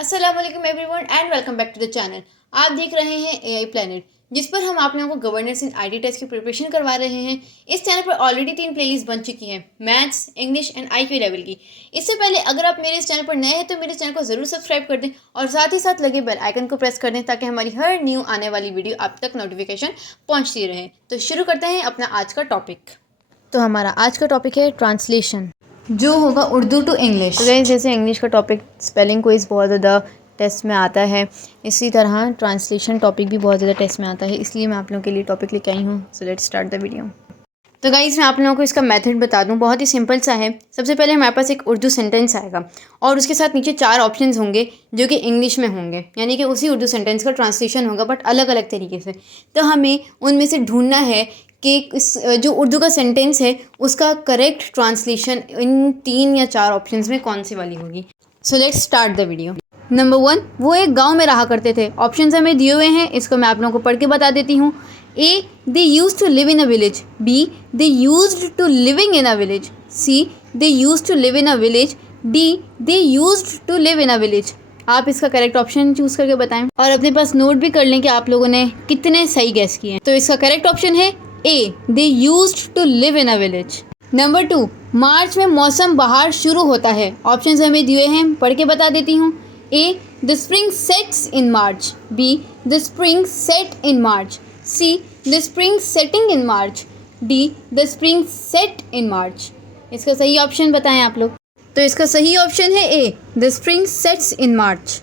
अस्सलाम वालेकुम everyone and welcome back to the channel. आप देख रहे हैं एआई प्लेनेट, जिस पर हम आप लोगों को गवर्नेंस इन आईटी टेस्ट की प्रिपरेशन करवा रहे हैं। इस चैनल पर ऑलरेडी 3 प्लेलिस्ट बन चुकी हैं, maths, English and IQ level की। इससे पहले अगर आप मेरे इस चैनल पर नए हैं तो मेरे चैनल को ज़रूर सब्सक्राइब कर दें और साथ ही साथ लगे बेल आइकन को प्रेस कर दें ताकि हमारी हर न्यू आने वाली वीडियो आप तक नोटिफिकेशन पहुँचती रहे। तो शुरू करते हैं अपना आज का टॉपिक। तो हमारा आज का टॉपिक है ट्रांसलेशन, जो होगा उर्दू टू इंग्लिश। तो गाइस, जैसे इंग्लिश का टॉपिक स्पेलिंग क्विज बहुत ज़्यादा टेस्ट में आता है, इसी तरह ट्रांसलेशन टॉपिक भी बहुत ज़्यादा टेस्ट में आता है, इसलिए मैं आप लोगों के लिए टॉपिक लेके आई हूँ। So let's start the video. तो गाइस, मैं आप लोगों को इसका मेथड बता दूँ, बहुत ही सिंपल सा है। सबसे पहले हमारे पास एक उर्दू सेंटेंस आएगा और उसके साथ नीचे 4 ऑप्शंस होंगे जो कि इंग्लिश में होंगे, यानी कि उसी उर्दू सेंटेंस का ट्रांसलेशन होगा बट अलग अलग तरीके से। तो हमें उनमें से ढूंढना है कि इस जो उर्दू का सेंटेंस है उसका करेक्ट ट्रांसलेशन इन 3 या 4 ऑप्शंस में कौन सी वाली होगी। So let's start the video. Number 1, वो एक गांव में रहा करते थे। ऑप्शंस हमें दिए हुए हैं, इसको मैं आप लोगों को पढ़ के बता देती हूँ। A, they use to live in a village. B, they use to living in a village. C, they use to live in a village. D, they use to live in a village. आप इसका correct option choose करके बताएं और अपने पास note भी कर लें कि आप लोगों ने कितने सही गैस किए हैं। तो इसका करेक्ट ऑप्शन है A, they used to live in a village. Number 2, मार्च में मौसम बहार शुरू होता है। ऑप्शंस हमें दिए हैं, पढ़ के बता देती हूँ। A, the spring sets in March. B, the spring set in March. C, the spring setting in March. D, the spring set in March. इसका सही ऑप्शन बताएं आप लोग। तो इसका सही ऑप्शन है A, the spring sets in मार्च।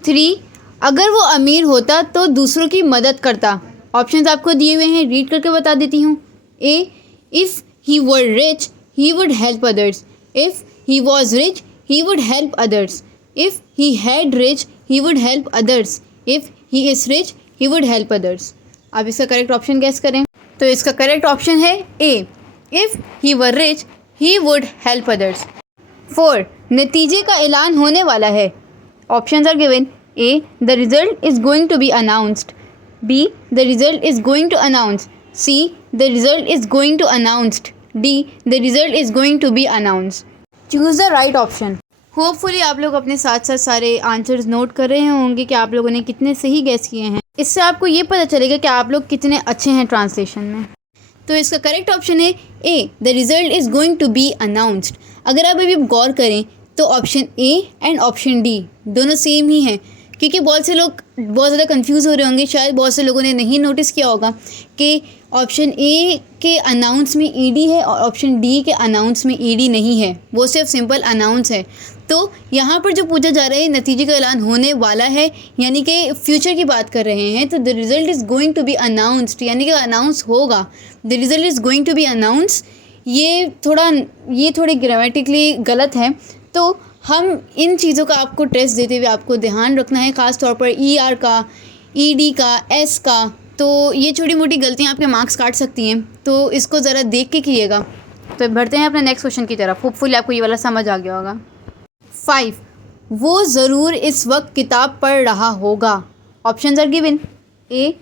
3, अगर वो अमीर होता तो दूसरों की मदद करता। ऑप्शंस आपको दिए हुए हैं, रीड करके बता देती हूँ। A, if he were rich he would help others. If he was rich he would help others. If he had rich he would help others. If he is rich he would help others. आप इसका correct option guess करें। तो इसका correct option है A, if he were rich he would help others. 4, नतीजे का ऐलान होने वाला है। Options are given. A, the result is going to be announced. B, the result is going to announce. C, the result is going to announced. D, the result is going to be announced. Choose the right option. Hopefully आप लोग अपने साथ साथ सारे answers note कर रहे होंगे कि आप लोगों ने कितने सही गैस किए हैं। इससे आपको ये पता चलेगा कि आप लोग कितने अच्छे हैं ट्रांसलेशन में। तो इसका करेक्ट ऑप्शन है A, the result is going to be announced. अगर आप अभी गौर करें तो option A and option D दोनों सेम ही हैं, क्योंकि बहुत से लोग बहुत ज़्यादा कंफ्यूज हो रहे होंगे। शायद बहुत से लोगों ने नहीं नोटिस किया होगा कि ऑप्शन ए के अनाउंस में ईडी है और ऑप्शन डी के अनाउंस में ईडी नहीं है, वो सिर्फ सिंपल अनाउंस है। तो यहाँ पर जो पूछा जा रहा है नतीजे का ऐलान होने वाला है, यानी कि फ्यूचर की बात कर रहे हैं। तो the result is going to be announced, यानी कि अनाउंस होगा। The result is going to be announce, ये थोड़ी ग्रामेटिकली गलत है। तो हम इन चीज़ों का आपको टेस्ट देते हुए आपको ध्यान रखना है, ख़ास तौर पर ई आर का, ई डी का, एस का। तो ये छोटी मोटी गलतियाँ आपके मार्क्स काट सकती हैं, तो इसको ज़रा देख के कीजिएगा। तो बढ़ते हैं अपने नेक्स्ट क्वेश्चन की तरफ। होपफुली आपको ये वाला समझ आ गया होगा। 5, वो ज़रूर इस वक्त किताब पढ़ रहा होगा। Options are given. A,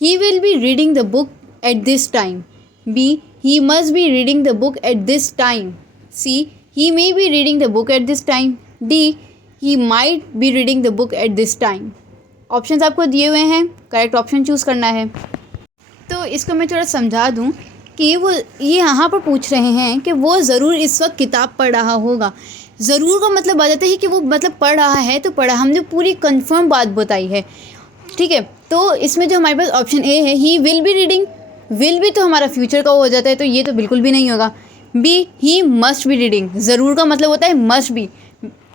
he will be reading the book at this time. B, he must be reading the book at this time. C, he may be reading the book at this time. D, he might be reading the book at this time. Options आपको दिए हुए हैं, correct option choose करना है। तो इसको मैं थोड़ा समझा दूं कि वो ये यहाँ पर पूछ रहे हैं कि वो ज़रूर इस वक्त किताब पढ़ रहा होगा। ज़रूर का मतलब आ जाता है कि वो मतलब पढ़ रहा है तो पढ़ा, हमने पूरी कंफर्म बात बताई है, ठीक है। तो इसमें जो हमारे पास ऑप्शन ए है, ही विल बी रीडिंग, विल भी तो हमारा फ्यूचर का हो जाता है, तो ये तो बिल्कुल भी नहीं होगा। B, he must be reading, ज़रूर का मतलब होता है मस्ट बी,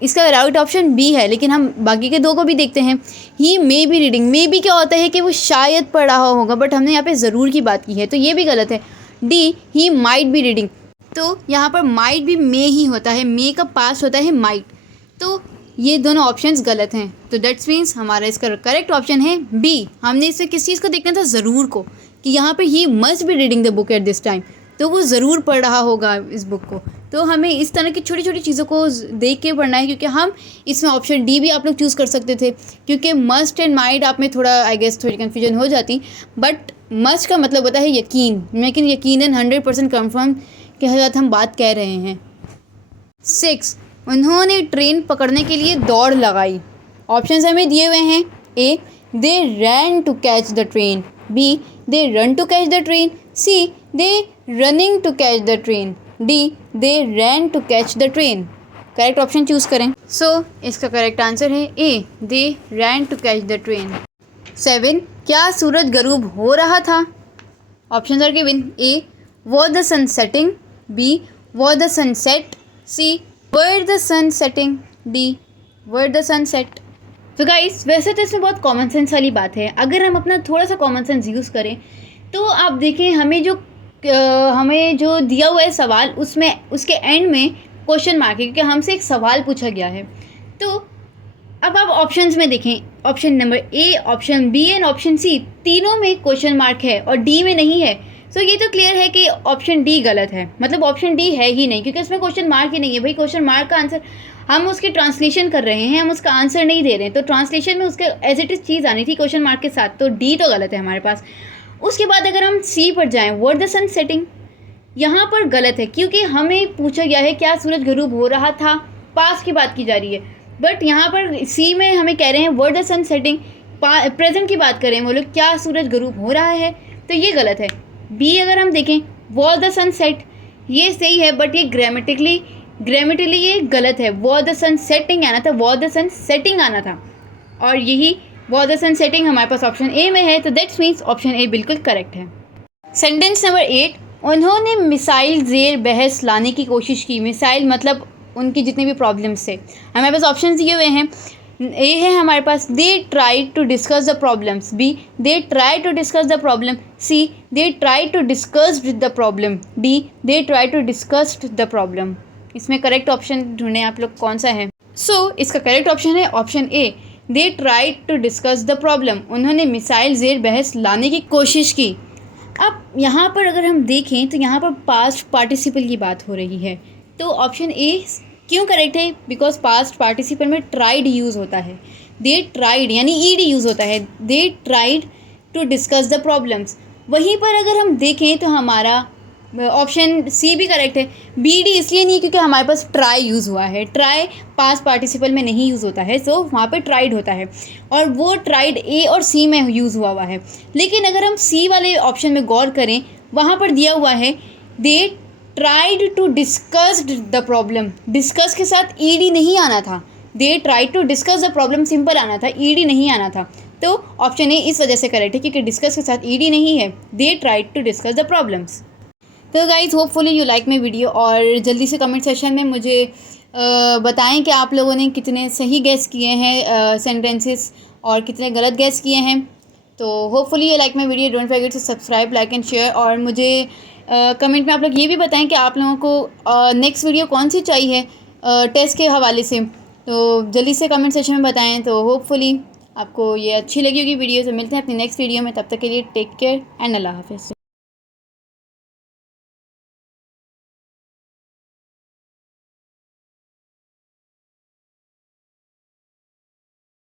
इसका राइट ऑप्शन बी है। लेकिन हम बाकी के 2 को भी देखते हैं। He may be reading, may be क्या होता है कि वो शायद पढ़ रहा होगा, बट हमने यहाँ पे ज़रूर की बात की है, तो ये भी गलत है। D, he might be reading, तो यहाँ पर माइट भी मे ही होता है, मे का पास होता है माइट, तो ये दोनों ऑप्शंस गलत हैं। तो दैट्स मीन्स हमारा इसका करेक्ट ऑप्शन है बी। हमने इससे किस चीज़ को देखना था, ज़रूर को, कि यहाँ पर ही must be reading the book at this time, तो वो ज़रूर पढ़ रहा होगा इस बुक को। तो हमें इस तरह की छोटी छोटी चीज़ों को देख के पढ़ना है, क्योंकि हम इसमें ऑप्शन डी भी आप लोग चूज़ कर सकते थे, क्योंकि मस्ट एंड माइट आप में थोड़ा आई गेस थोड़ी कन्फ्यूजन हो जाती, बट मस्ट का मतलब होता है यकीन, लेकिन यकीनन 100% कन्फर्म के साथ हम बात कह रहे हैं। 6, उन्होंने ट्रेन पकड़ने के लिए दौड़ लगाई। ऑप्शन हमें दिए हुए हैं। A, they ran to catch the train. B, they run to catch the train. C, they running to catch the train. D, they ran to catch the train. Correct option choose करें। So इसका correct answer है A, they ran to catch the train. 7, क्या सूरज गरूब हो रहा था? Option are given. A, was the sun setting? B, was the sun set? C, were the sun setting? D, were the sun set? तो guys वैसे तो इसमें बहुत कॉमन सेंस वाली बात है। अगर हम अपना थोड़ा सा कॉमन सेंस यूज़ करें तो आप देखें हमें जो दिया हुआ है सवाल, उसमें उसके एंड में क्वेश्चन मार्क है, क्योंकि हमसे एक सवाल पूछा गया है। तो अब आप ऑप्शंस में देखें, option number A, option B and option C, तीनों में क्वेश्चन मार्क है और डी में नहीं है। तो ये तो क्लियर है कि ऑप्शन डी गलत है, मतलब ऑप्शन डी है ही नहीं, क्योंकि उसमें क्वेश्चन मार्क ही नहीं है। भाई क्वेश्चन मार्क का आंसर हम उसकी ट्रांसलेशन कर रहे हैं, हम उसका आंसर नहीं दे रहे हैं, तो ट्रांसलेशन में उसके एज इट इज़ चीज़ आनी थी क्वेश्चन मार्क के साथ, तो डी तो गलत है हमारे पास। उसके बाद अगर हम सी पर जाएँ, वर द सन सेटिंग, यहाँ पर गलत है, क्योंकि हमें पूछा गया है क्या सूरज गरूब हो रहा था, पास की बात की जा रही है। बट यहाँ पर सी में हमें कह रहे हैं were the sun setting, present की बात करें, वो लोग क्या सूरज गरूब हो रहा है, तो ये गलत है। बी अगर हम देखें, वॉज द सन सेट, ये सही है, बट ये ग्रामेटिकली ये गलत है। वॉज द सन सेटिंग आना था, वॉज द सन सेटिंग आना था, और यही वॉज द सन सेटिंग हमारे पास ऑप्शन ए में है, तो दैट्स मीन्स ऑप्शन ए बिल्कुल करेक्ट है। सेंटेंस नंबर 8, उन्होंने मिसाइल ज़ेर बहस लाने की कोशिश की। मिसाइल मतलब उनकी जितने भी प्रॉब्लम्स थे, हमारे पास ऑप्शन दिए हुए हैं। ए है हमारे पास, they try to discuss the problems. B, they try to discuss the problem. C, they try to discuss the problem. D, they try to discuss the problem. इसमें करेक्ट ऑप्शन ढूंढें आप लोग कौन सा है। इसका करेक्ट ऑप्शन है option A, they try to discuss the problem. उन्होंने मिसाइल ज़ेर बहस लाने की कोशिश की। अब यहाँ पर अगर हम देखें तो यहाँ पर पास्ट पार्टिसिपल की बात हो रही है, तो ऑप्शन ए क्यों करेक्ट है? बिकॉज पास्ट पार्टिसिपल में ट्राइड यूज़ होता है, दे ट्राइड यानी ईडी यूज़ होता है, they tried to discuss the problems. वहीं पर अगर हम देखें तो हमारा ऑप्शन सी भी करेक्ट है। बी डी इसलिए नहीं क्योंकि हमारे पास ट्राई यूज़ हुआ है, ट्राई पास्ट पार्टिसिपल में नहीं यूज़ होता है, सो वहाँ पे ट्राइड होता है, और वो ट्राइड ए और सी में यूज़ हुआ है। लेकिन अगर हम सी वाले ऑप्शन में गौर करें, वहाँ पर दिया हुआ है they tried to discuss the problem, discuss के साथ ई डी नहीं आना था, they tried to discuss the problem simple आना था, ई डी नहीं आना था। तो ऑप्शन ए इस वजह से करेक्ट है क्योंकि डिस्कस के साथ ई डी नहीं है, they tried to discuss the problems. तो guys hopefully you like my video, और जल्दी से कमेंट सेक्शन में मुझे बताएं कि आप लोगों ने कितने सही गैस किए हैं सेंटेंसेस और कितने गलत गैस किए हैं। तो hopefully you like my video, don't forget to subscribe, like and share, और मुझे कमेंट में आप लोग ये भी बताएं कि आप लोगों को नेक्स्ट वीडियो कौन सी चाहिए टेस्ट के हवाले से। तो जल्दी से कमेंट सेक्शन में बताएं। तो होपफुली आपको ये अच्छी लगी होगी वीडियो। तो मिलते हैं अपनी नेक्स्ट वीडियो में, तब तक के लिए टेक केयर एंड अल्लाह हाफिज़।